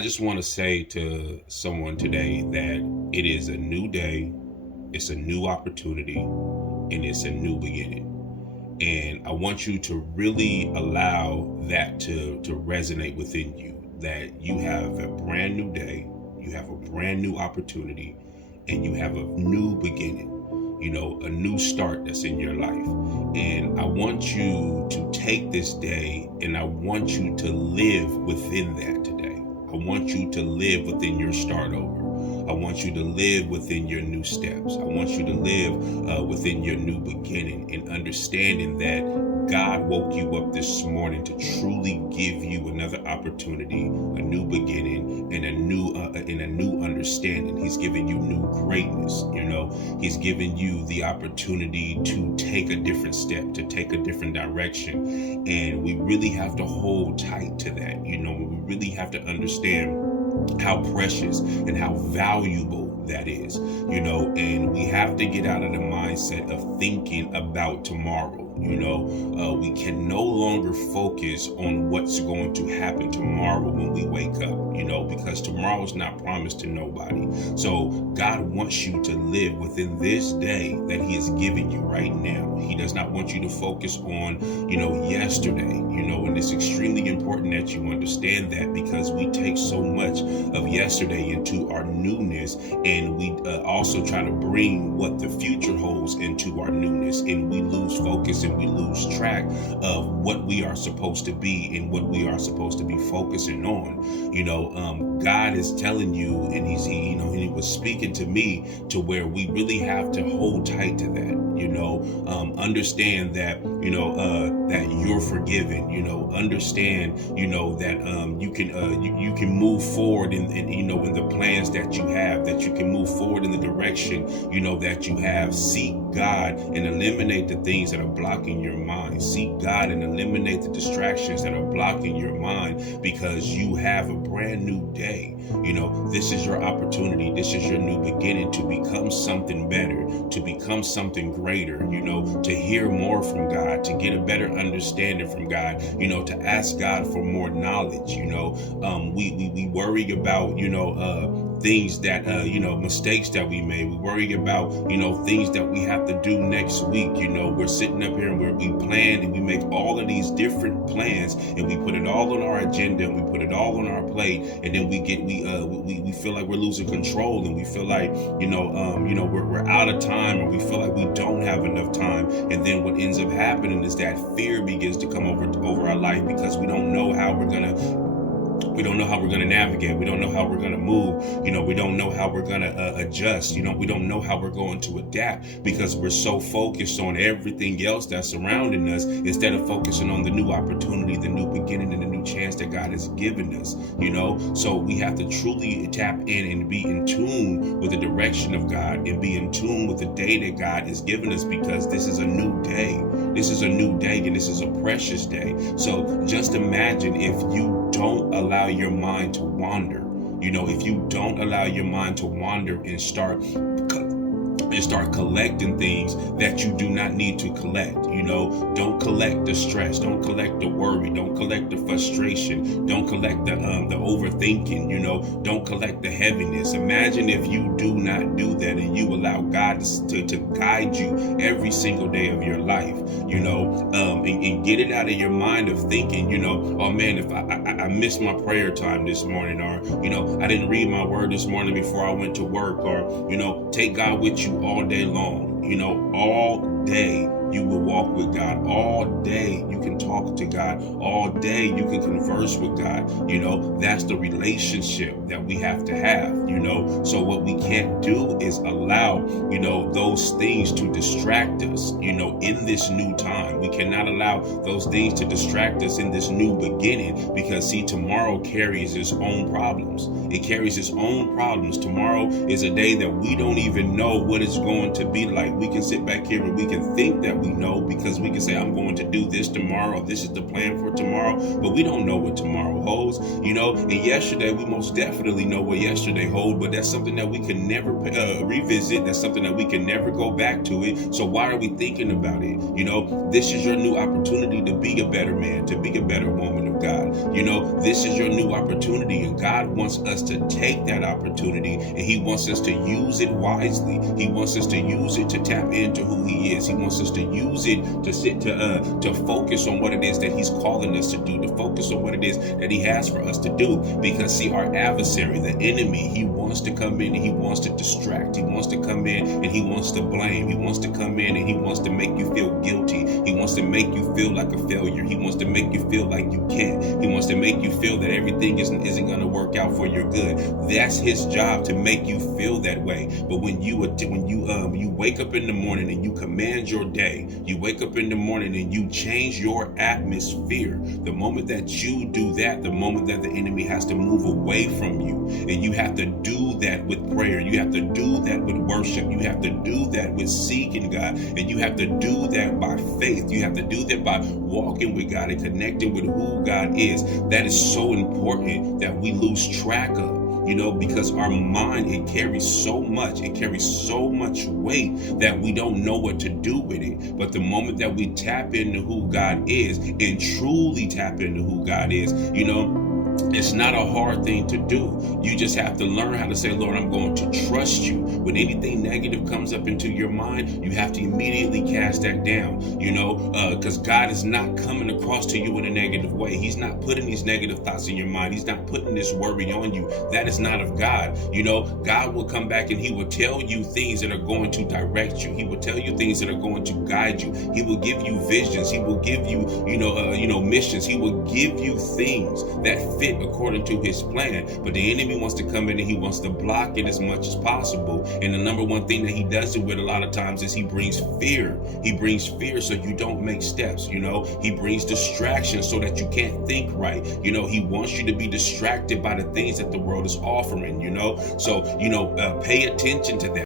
I just want to say to someone today that it is a new day, it's a new opportunity, and it's a new beginning. And I want you to really allow that to resonate within you, that you have a brand new day, you have a brand new opportunity, and you have a new beginning, a new start that's in your life. And I want you to take this day and I want you to live within that today. I want you to live within your start over. I want you to live within your new steps. I want you to live within your new beginning, and understanding that God woke you up this morning to truly give you another opportunity, a new beginning, and a new understanding. He's giving you new greatness. He's giving you the opportunity to take a different step, to take a different direction, and we really have to hold tight to that. We really have to understand how precious and how valuable that is, and we have to get out of the mindset of thinking about tomorrow. We can no longer focus on what's going to happen tomorrow when we wake up, because tomorrow is not promised to nobody. So God wants you to live within this day that He is giving you right now. He does not want you to focus on, yesterday, and it's extremely important that you understand that, because we take so much of yesterday into our newness, and we also try to bring what the future holds into our newness, and we lose focus and we lose track of what we are supposed to be and what we are supposed to be focusing on. God is telling you, and he was speaking to me to where we really have to hold tight to that. Understand that that you're forgiven. Understand that you can move forward in the plans that you have, that you can move forward in the direction that you have. Seek God and eliminate the things that are blocking your mind. Seek God and eliminate the distractions that are blocking your mind, because you have a brand new day. This is your opportunity. This is your new beginning to become something better, to become something greater, to hear more from God, to get a better understanding from God, to ask God for more knowledge. We worry about, things that, mistakes that we made. We worry about, things that we have to do next week. We're sitting up here and we plan and we make all of these different plans, and we put it all on our agenda and we put it all on our plate, and then we feel like we're losing control, and we feel like, we're out of time, or we feel like we don't have enough time. And then what ends up happening is that fear begins to come over our life, because we don't know how we're gonna navigate. We don't know how we're going to move. We don't know how we're going to adjust. We don't know how we're going to adapt, because we're so focused on everything else that's surrounding us, instead of focusing on the new opportunity, the new beginning, and the new chance that God has given us. So we have to truly tap in and be in tune with the direction of God, and be in tune with the day that God has given us, because this is a new day. This is a new day, and this is a precious day. So just imagine if you don't allow your mind to wander. If you don't allow your mind to wander and start collecting things that you do not need to collect. Don't collect the stress, don't collect the worry, don't collect the frustration, don't collect the overthinking, don't collect the heaviness. Imagine if you do not do that, and you allow God to guide you every single day of your life, and get it out of your mind of thinking, oh man, if I missed my prayer time this morning, or, I didn't read my word this morning before I went to work, or, take God with you all day long. All day you will walk with God. All day you can talk to God. All day you can converse with God. That's the relationship that we have to have. So what we can't do is allow, those things to distract us, in this new time. We cannot allow those things to distract us in this new beginning, because see, tomorrow carries its own problems. It carries its own problems. Tomorrow is a day that we don't even know what it's going to be like. We can sit back here and we can think that we know, because we can say, I'm going to do this tomorrow. This is the plan for tomorrow. But we don't know what tomorrow holds, And yesterday, we most definitely know what yesterday holds. But that's something that we can never revisit. That's something that we can never go back to it. So why are we thinking about it? This is your new opportunity to be a better man, to be a better woman of God. This is your new opportunity, and God wants us to take that opportunity, and He wants us to use it wisely. He wants us to use it to tap into who He is. He wants us to use it to focus on what it is that He's calling us to do, to focus on what it is that He has for us to do. Because see, our adversary, the enemy, he wants to come in and he wants to distract. He wants to come in and he wants to blame. He wants to come in and he wants to make you feel guilty. He wants to make you feel like a failure. He wants to make you feel like you can't. He wants to make you feel that everything isn't going to work out for your good. That's his job, to make you feel that way. But when you wake up in the morning and you command your day, you wake up in the morning and you change your atmosphere. The moment that you do that, the moment that the enemy has to move away from you, and you have to do that with prayer. You have to do that with worship. You have to do that with seeking God, and you have to do that by faith. You have to do that by walking with God and connecting with who God is. That is so important that we lose track of. Because our mind, it carries so much weight that we don't know what to do with it. But the moment that we tap into who God is, and truly tap into who God is, it's not a hard thing to do. You just have to learn how to say, Lord, I'm going to trust you. When anything negative comes up into your mind, you have to immediately cast that down, because God is not coming across to you in a negative way. He's not putting these negative thoughts in your mind. He's not putting this worry on you. That is not of God. God will come back and He will tell you things that are going to direct you. He will tell you things that are going to guide you. He will give you visions. He will give you, missions. He will give you things that fit according to His plan. But the enemy wants to come in and he wants to block it as much as possible. And the number one thing that he does it with a lot of times is he brings fear. He brings fear so you don't make steps. He brings distraction so that you can't think right. He wants you to be distracted by the things that the world is offering. So pay attention to that.